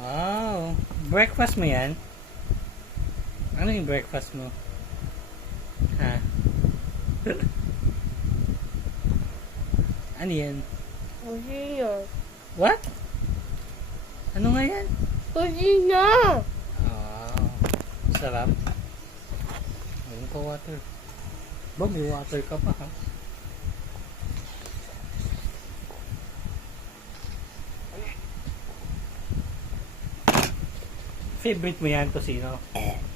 Wow. Breakfast mo yan? Ano yung breakfast mo? Ha? Ano yan? Kusina. What? Ano nga yan? Kusina! Wow. Sarap. Ayun ko water. Ba, may water ka pa ha? Favorite mo yan, Tosino?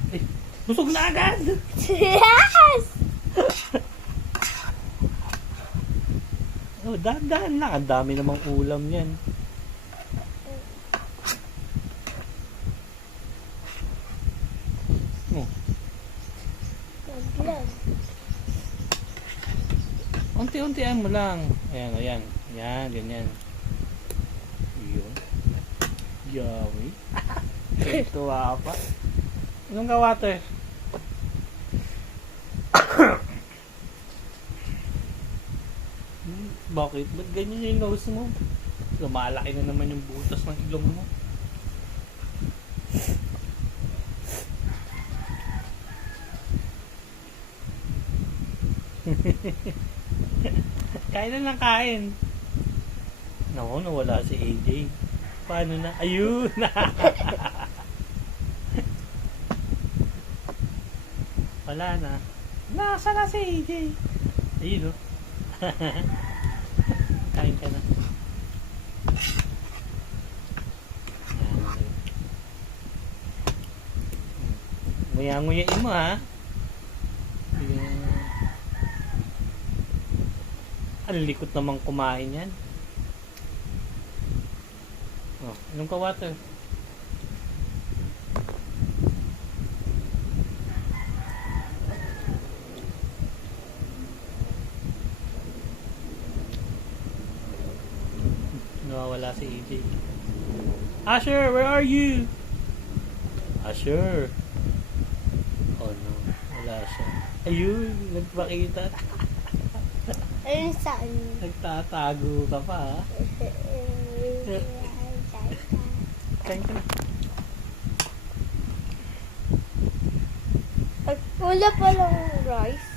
Eh, busog na agad! Yes! Oh, dahan-dahan lang. Ang dami namang ulam yan. Oh, Naglag. unti-untian mo lang. Ayan, ayan. Yan, ganyan. Yun. Yummy. Tuwa pa. Anong ka water? Bakit? Ba't ganyan yung nose mo? Lumalaki na naman yung butas ng ilong mo. Kain na lang kain. Naku, nawala si AJ. Paano na? Ayun! Wala na. Nasa na si AJ? Ayun o. Kain ka na. Nguya-nguyain mo ha. Ang likot namang kumain yan. Oh, inom ka water. Nawawala si AJ. Asher, where are you? Asher. Oh no, wala siya. Ayun, nagpakita. Ayun saan? Nagtatago ka pa ha. Kain ka na. Wala palang rice.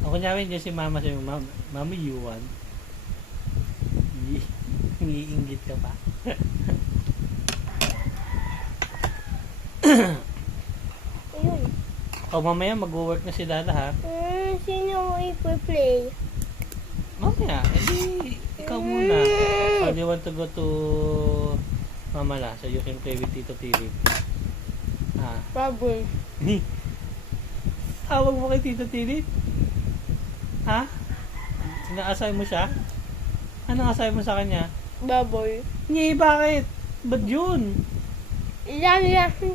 Ako kunyari dyan si mama sa'yo, Mami, you want? Iniinggit ka pa. Ayun. O mamaya mag-work na si Dada ha. Sino mo i-play? Mamaya, edi ikaw muna. Or do you want to go to Mamala so you can play with Tito Tilip? Ah. Baboy. Tawag mo kay Tito Tilip? Ha? Inaasay mo siya? Anong asay mo sa kanya? Baboy. Nye, bakit? Ba't yun? Ilang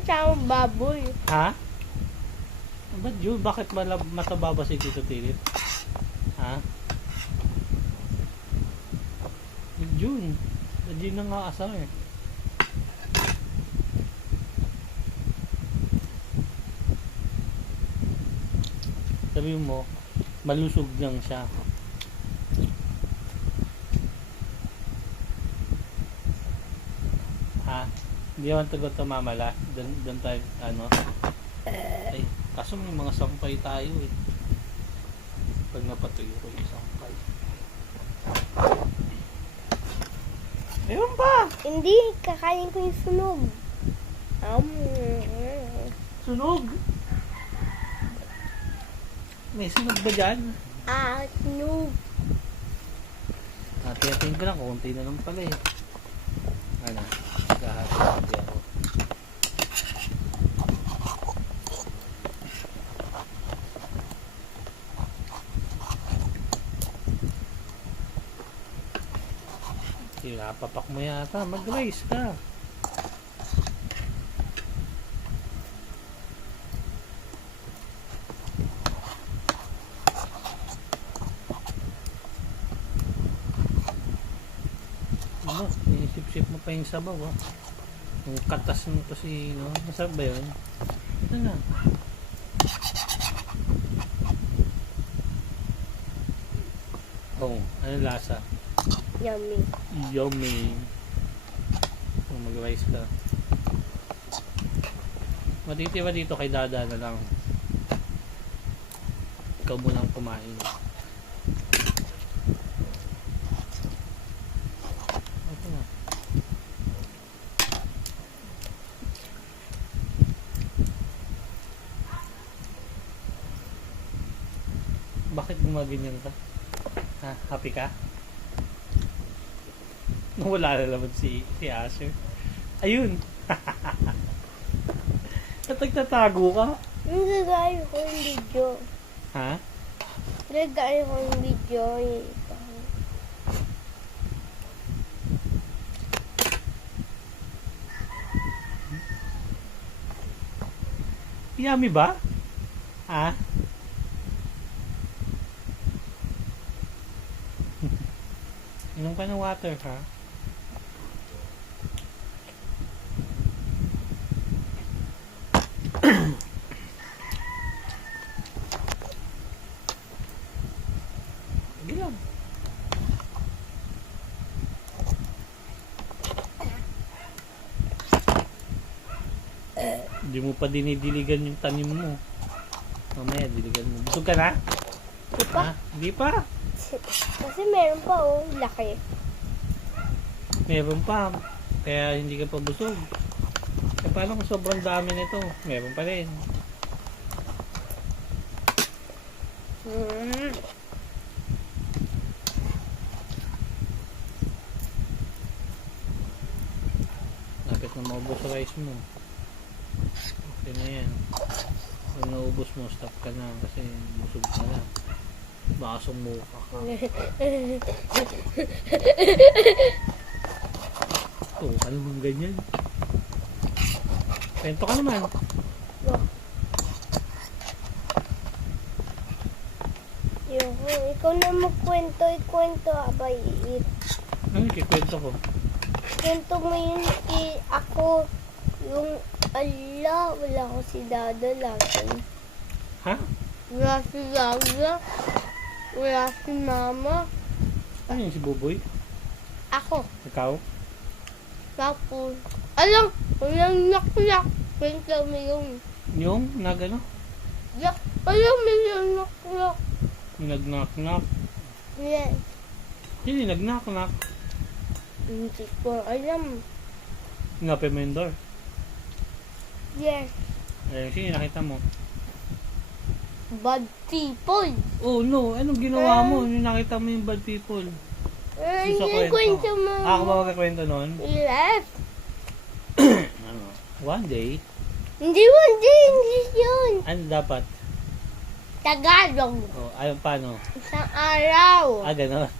sa baboy. Ha? Ba't yun? Bakit mataba ba si Tito Tilip? Ha? Ba't yun? Ba't yun na nga asay? Sabi mo, malusog lang siya. Ha? Hindi naman to go to Mamala. Doon tayo, ano? Ay, kaso may mga sampay tayo eh. Pag napatuyo ko yung sampay. Ayun pa! Hindi, kakain ko yung sunog. Sunog! May sunog ba dyan? Sunog. Hati-hatiin ko lang, kunti na lang pala eh. Ano? Hati-hati ako. Pinapapak mo yata, mag-rice ka. Ano, inisip-sip mo pa yung sabaw ha. Yung katas mo to si, no? Masarap ba yun? Ito na. Oh, ano lasa? Yummy. Yummy. Oh, mag-rice ka. Matitira dito kay Dada na lang. Ikaw munang kumain. Ito na. Bakit gumaganyan ka? Ha? Happy ka? Wala na naman si Asher. Ayun! Nagtatago ka? Nagagaya ko yung video. Ha? Nagagaya ko yung video. Yummy ba? Ha? Inom ka ng water, ha? Sige lang. Hindi mo pa dinidiligan yung tanim mo. Mamaya, diligan mo. Busog ka na? Di pa? Ha? Hindi pa. Kasi meron pa oh, laki. Meron pa. Kaya hindi ka pa busog. Eh, paano kung sobrang dami nito? Meron pa rin. Mm. Lapit na maubos sa rice mo. Okay na yan. Pag naubos mo, stop ka na kasi busog ka na. Baka sumuka ka. Oh, ano bang ganyan? Kwento ka naman. Ikaw na magkwento, ikwento abay. Ano ikikwento ko? Kwento mo yun ako. Yung wala ko si Dada lagi. Ha? Wala si Dada. Wala si Mama. Ano yung si Buboy? Ako. Ikaw? Tapos, walang nak-nak. Kwento mo yung Yung nagano? yak. Alam mo yung nak-nak. Yung nag-knock-knock? Yes. Hindi, nag-knock-knock. Hindi ko alam. Ngapin mo yung door. Yes. Eh, sino nakita mo? Bad people. Oh no, anong ginawa mo? Yung nakita mo yung bad people. Yung sa Yung kwento mo. Ako ba magkakwento nun? Yes. Ano? One day, Hindi English yun. ano dapat? Tagalog. Oh, ayun paano? Isang araw. Ah, ganon.